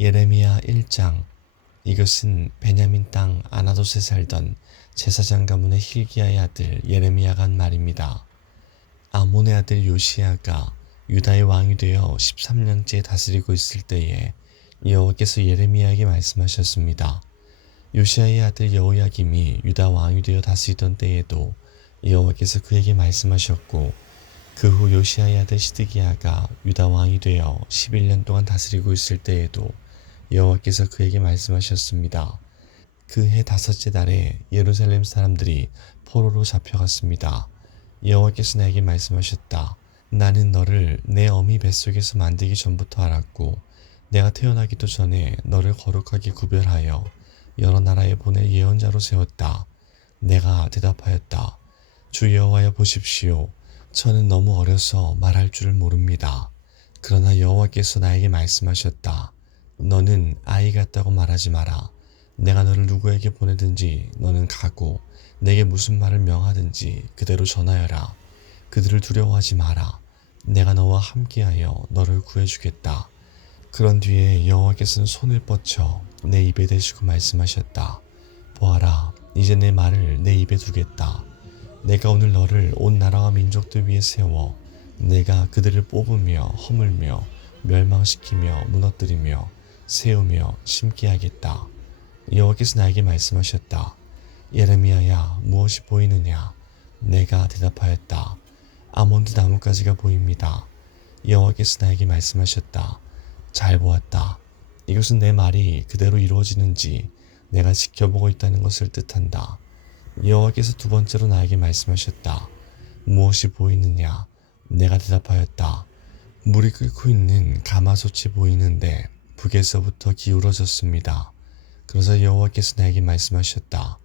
예레미야 1장. 이것은 베냐민 땅 아나돗에 살던 제사장 가문의 hil기야의 아들 예레미야가 한 말입니다. 아몬의 아들 요시야가 유다의 왕이 되어 13년째 다스리고 있을 때에 여호와께서 예레미야에게 말씀하셨습니다. 요시야의 아들 여호야김이 유다 왕이 되어 다스리던 때에도 여호와께서 그에게 말씀하셨고, 그 후 요시야의 아들 시드기야가 유다 왕이 되어 11년 동안 다스리고 있을 때에도 여호와께서 그에게 말씀하셨습니다. 그 해 다섯째 달에 예루살렘 사람들이 포로로 잡혀갔습니다. 여호와께서 나에게 말씀하셨다. 나는 너를 내 어미 뱃속에서 만들기 전부터 알았고, 내가 태어나기도 전에 너를 거룩하게 구별하여 여러 나라에 보낼 예언자로 세웠다. 내가 대답하였다. 주 여호와여 보십시오. 저는 너무 어려서 말할 줄을 모릅니다. 그러나 여호와께서 나에게 말씀하셨다. 너는 아이 같다고 말하지 마라. 내가 너를 누구에게 보내든지 너는 가고 내게 무슨 말을 명하든지 그대로 전하여라. 그들을 두려워하지 마라. 내가 너와 함께하여 너를 구해주겠다. 그런 뒤에 여호와께서는 손을 뻗쳐 내 입에 대시고 말씀하셨다. 보아라, 이제 내 말을 내 입에 두겠다. 내가 오늘 너를 온 나라와 민족들 위에 세워 내가 그들을 뽑으며 허물며 멸망시키며 무너뜨리며 세우며 심게 하겠다. 여호와께서 나에게 말씀하셨다. 예레미야야, 무엇이 보이느냐? 내가 대답하였다. 아몬드 나뭇가지가 보입니다. 여호와께서 나에게 말씀하셨다. 잘 보았다. 이것은 내 말이 그대로 이루어지는지 내가 지켜보고 있다는 것을 뜻한다. 여호와께서 두 번째로 나에게 말씀하셨다. 무엇이 보이느냐? 내가 대답하였다. 물이 끓고 있는 가마솥이 보이는데 북에서부터 기울어졌습니다. 그러자 여호와께서 나에게 말씀하셨다.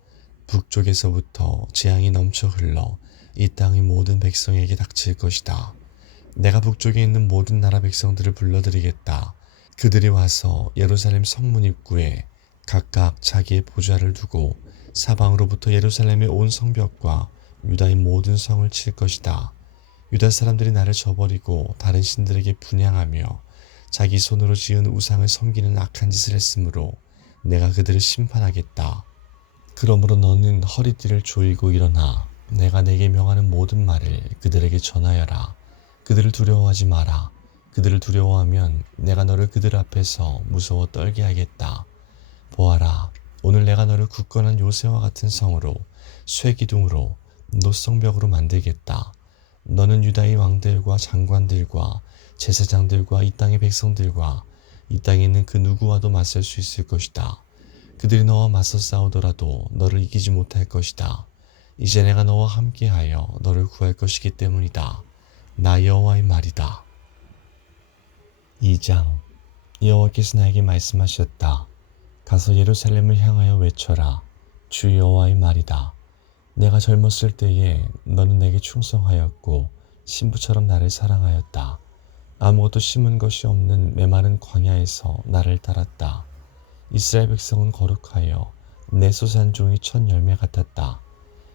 북쪽에서부터 재앙이 넘쳐 흘러 이 땅의 모든 백성에게 닥칠 것이다. 내가 북쪽에 있는 모든 나라 백성들을 불러들이겠다. 그들이 와서 예루살렘 성문 입구에 각각 자기의 보좌를 두고 사방으로부터 예루살렘의 온 성벽과 유다의 모든 성을 칠 것이다. 유다 사람들이 나를 저버리고 다른 신들에게 분향하며 자기 손으로 지은 우상을 섬기는 악한 짓을 했으므로 내가 그들을 심판하겠다. 그러므로 너는 허리띠를 조이고 일어나 내가 내게 명하는 모든 말을 그들에게 전하여라. 그들을 두려워하지 마라. 그들을 두려워하면 내가 너를 그들 앞에서 무서워 떨게 하겠다. 보아라, 오늘 내가 너를 굳건한 요새와 같은 성으로 쇠기둥으로 노성벽으로 만들겠다. 너는 유다의 왕들과 장관들과 제사장들과 이 땅의 백성들과 이 땅에 있는 그 누구와도 맞설 수 있을 것이다. 그들이 너와 맞서 싸우더라도 너를 이기지 못할 것이다. 이제 내가 너와 함께하여 너를 구할 것이기 때문이다. 나 여호와의 말이다. 2장. 여호와께서 나에게 말씀하셨다. 가서 예루살렘을 향하여 외쳐라. 주 여호와의 말이다. 내가 젊었을 때에 너는 내게 충성하였고 신부처럼 나를 사랑하였다. 아무것도 심은 것이 없는 메마른 광야에서 나를 따랐다. 이스라엘 백성은 거룩하여 내 소산종이 첫 열매 같았다.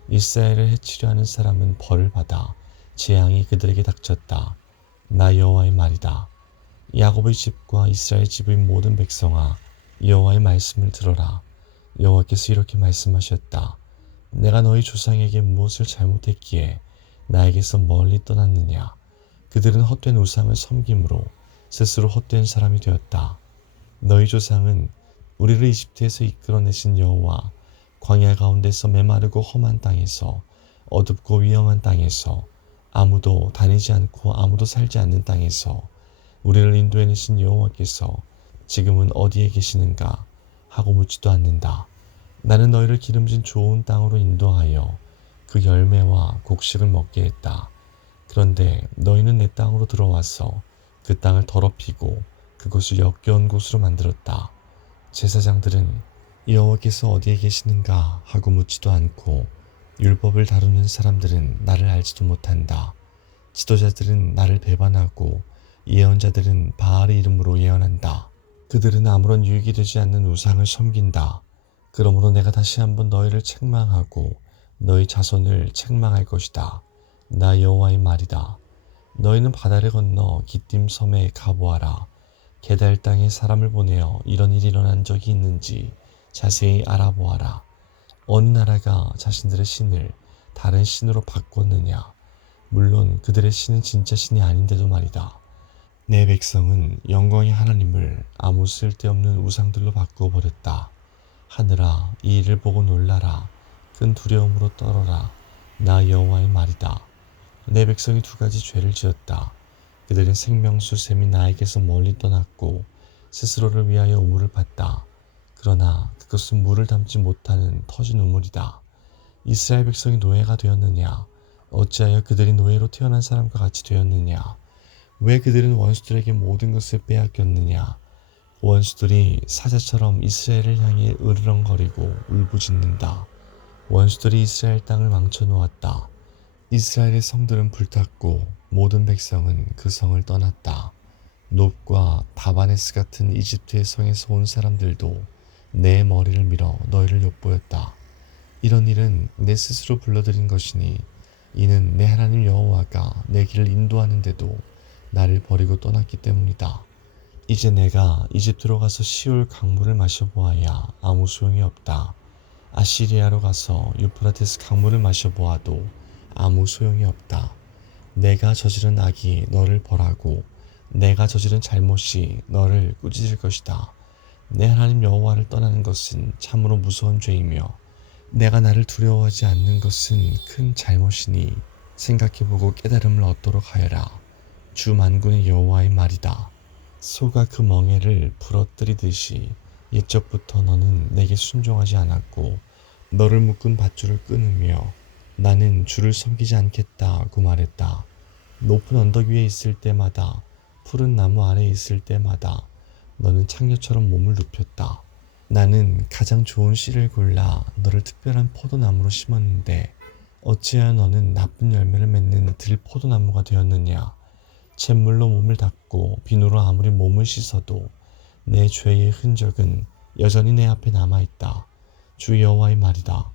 이스라엘을 해치려 하는 사람은 벌을 받아 재앙이 그들에게 닥쳤다. 나 여호와의 말이다. 야곱의 집과 이스라엘 집의 모든 백성아, 여호와의 말씀을 들어라. 여호와께서 이렇게 말씀하셨다. 내가 너희 조상에게 무엇을 잘못했기에 나에게서 멀리 떠났느냐? 그들은 헛된 우상을 섬김으로 스스로 헛된 사람이 되었다. 너희 조상은 우리를 이집트에서 이끌어내신 여호와, 광야 가운데서 메마르고 험한 땅에서, 어둡고 위험한 땅에서, 아무도 다니지 않고 아무도 살지 않는 땅에서 우리를 인도해내신 여호와께서 지금은 어디에 계시는가 하고 묻지도 않는다. 나는 너희를 기름진 좋은 땅으로 인도하여 그 열매와 곡식을 먹게 했다. 그런데 너희는 내 땅으로 들어와서 그 땅을 더럽히고 그곳을 역겨운 곳으로 만들었다. 제사장들은 여호와께서 어디에 계시는가 하고 묻지도 않고, 율법을 다루는 사람들은 나를 알지도 못한다. 지도자들은 나를 배반하고 예언자들은 바알의 이름으로 예언한다. 그들은 아무런 유익이 되지 않는 우상을 섬긴다. 그러므로 내가 다시 한번 너희를 책망하고 너희 자손을 책망할 것이다. 나 여호와의 말이다. 너희는 바다를 건너 기띔 섬에 가보아라. 게달 땅에 사람을 보내어 이런 일이 일어난 적이 있는지 자세히 알아보아라. 어느 나라가 자신들의 신을 다른 신으로 바꿨느냐? 물론 그들의 신은 진짜 신이 아닌데도 말이다. 내 백성은 영광의 하나님을 아무 쓸데없는 우상들로 바꾸어 버렸다. 하늘아, 이 일을 보고 놀라라. 큰 두려움으로 떨어라. 나 여호와의 말이다. 내 백성이 두 가지 죄를 지었다. 그들은 생명수 샘이 나에게서 멀리 떠났고 스스로를 위하여 우물을 팠다. 그러나 그것은 물을 담지 못하는 터진 우물이다. 이스라엘 백성이 노예가 되었느냐? 어찌하여 그들이 노예로 태어난 사람과 같이 되었느냐? 왜 그들은 원수들에게 모든 것을 빼앗겼느냐? 원수들이 사자처럼 이스라엘을 향해 으르렁거리고 울부짖는다. 원수들이 이스라엘 땅을 망쳐놓았다. 이스라엘의 성들은 불탔고 모든 백성은 그 성을 떠났다. 놉과 다바네스 같은 이집트의 성에서 온 사람들도 내 머리를 밀어 너희를 엿보였다. 이런 일은 내 스스로 불러들인 것이니 이는 내 하나님 여호와가 내 길을 인도하는데도 나를 버리고 떠났기 때문이다. 이제 내가 이집트로 가서 시올 강물을 마셔보아야 아무 소용이 없다. 아시리아로 가서 유프라테스 강물을 마셔보아도 아무 소용이 없다. 내가 저지른 악이 너를 벌하고 내가 저지른 잘못이 너를 꾸짖을 것이다. 내 하나님 여호와를 떠나는 것은 참으로 무서운 죄이며 내가 나를 두려워하지 않는 것은 큰 잘못이니 생각해보고 깨달음을 얻도록 하여라. 주 만군의 여호와의 말이다. 소가 그 멍에를 부러뜨리듯이 옛적부터 너는 내게 순종하지 않았고 너를 묶은 밧줄을 끊으며 나는 주를 섬기지 않겠다고 말했다. 높은 언덕 위에 있을 때마다 푸른 나무 아래에 있을 때마다 너는 창녀처럼 몸을 눕혔다. 나는 가장 좋은 씨를 골라 너를 특별한 포도나무로 심었는데 어찌하여 너는 나쁜 열매를 맺는 들포도나무가 되었느냐? 잿물로 몸을 닦고 비누로 아무리 몸을 씻어도 내 죄의 흔적은 여전히 내 앞에 남아있다. 주 여호와의 말이다.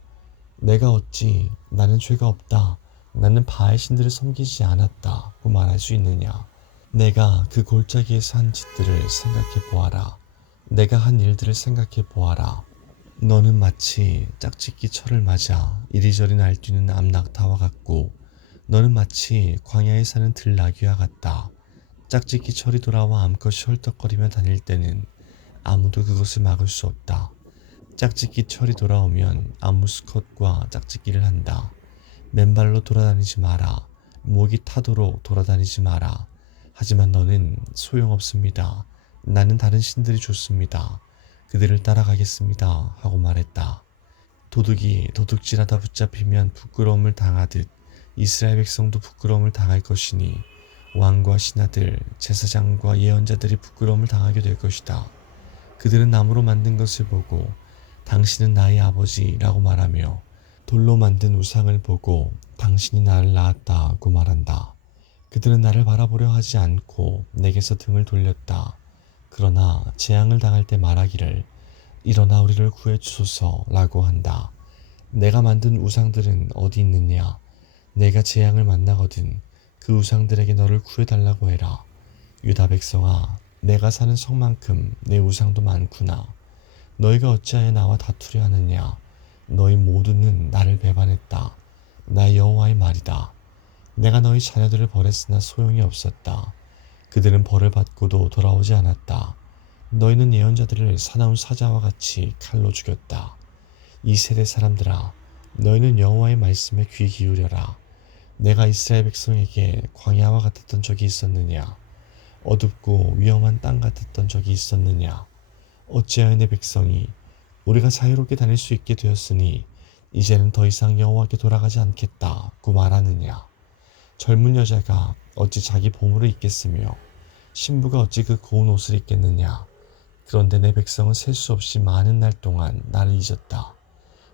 내가 어찌 나는 죄가 없다. 나는 바알 신들을 섬기지 않았다고 말할 수 있느냐? 내가 그 골짜기에서 한 짓들을 생각해 보아라. 내가 한 일들을 생각해 보아라. 너는 마치 짝짓기 철을 맞아 이리저리 날뛰는 암낙타와 같고 너는 마치 광야에 사는 들나귀와 같다. 짝짓기 철이 돌아와 암컷이 헐떡거리며 다닐 때는 아무도 그것을 막을 수 없다. 짝짓기 철이 돌아오면 암무스컷과 짝짓기를 한다. 맨발로 돌아다니지 마라. 목이 타도록 돌아다니지 마라. 하지만 너는 소용없습니다. 나는 다른 신들이 좋습니다. 그들을 따라가겠습니다. 하고 말했다. 도둑이 도둑질하다 붙잡히면 부끄러움을 당하듯 이스라엘 백성도 부끄러움을 당할 것이니 왕과 신하들, 제사장과 예언자들이 부끄러움을 당하게 될 것이다. 그들은 나무로 만든 것을 보고 당신은 나의 아버지라고 말하며 돌로 만든 우상을 보고 당신이 나를 낳았다고 말한다. 그들은 나를 바라보려 하지 않고 내게서 등을 돌렸다. 그러나 재앙을 당할 때 말하기를 일어나 우리를 구해 주소서라고 한다. 내가 만든 우상들은 어디 있느냐? 내가 재앙을 만나거든 그 우상들에게 너를 구해달라고 해라. 유다 백성아, 내가 사는 성만큼 내 우상도 많구나. 너희가 어찌하여 나와 다투려 하느냐? 너희 모두는 나를 배반했다. 나 여호와의 말이다. 내가 너희 자녀들을 벌했으나 소용이 없었다. 그들은 벌을 받고도 돌아오지 않았다. 너희는 예언자들을 사나운 사자와 같이 칼로 죽였다. 이 세대 사람들아, 너희는 여호와의 말씀에 귀 기울여라. 내가 이스라엘 백성에게 광야와 같았던 적이 있었느냐? 어둡고 위험한 땅 같았던 적이 있었느냐? 어찌하여 내 백성이 우리가 자유롭게 다닐 수 있게 되었으니 이제는 더 이상 여호와께 돌아가지 않겠다고 말하느냐? 젊은 여자가 어찌 자기 보물을 잊겠으며 신부가 어찌 그 고운 옷을 입겠느냐? 그런데 내 백성은 셀 수 없이 많은 날 동안 나를 잊었다.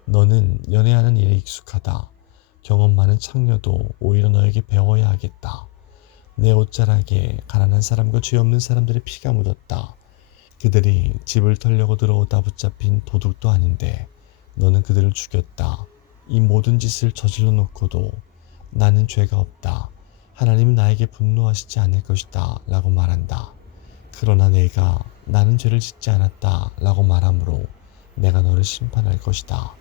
너는 연애하는 일에 익숙하다. 경험 많은 창녀도 오히려 너에게 배워야 하겠다. 내 옷자락에 가난한 사람과 죄 없는 사람들의 피가 묻었다. 그들이 집을 털려고 들어오다 붙잡힌 도둑도 아닌데 너는 그들을 죽였다. 이 모든 짓을 저질러 놓고도 나는 죄가 없다. 하나님은 나에게 분노하시지 않을 것이다 라고 말한다. 그러나 내가 나는 죄를 짓지 않았다 라고 말하므로 내가 너를 심판할 것이다.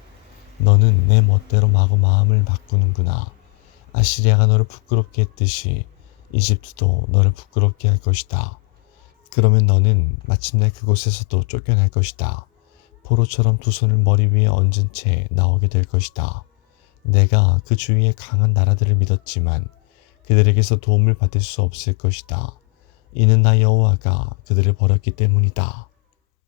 너는 내 멋대로 마구 마음을 바꾸는구나. 아시리아가 너를 부끄럽게 했듯이 이집트도 너를 부끄럽게 할 것이다. 그러면 너는 마침내 그곳에서도 쫓겨날 것이다. 포로처럼 두 손을 머리 위에 얹은 채 나오게 될 것이다. 내가 그 주위의 강한 나라들을 믿었지만 그들에게서 도움을 받을 수 없을 것이다. 이는 나 여호와가 그들을 버렸기 때문이다.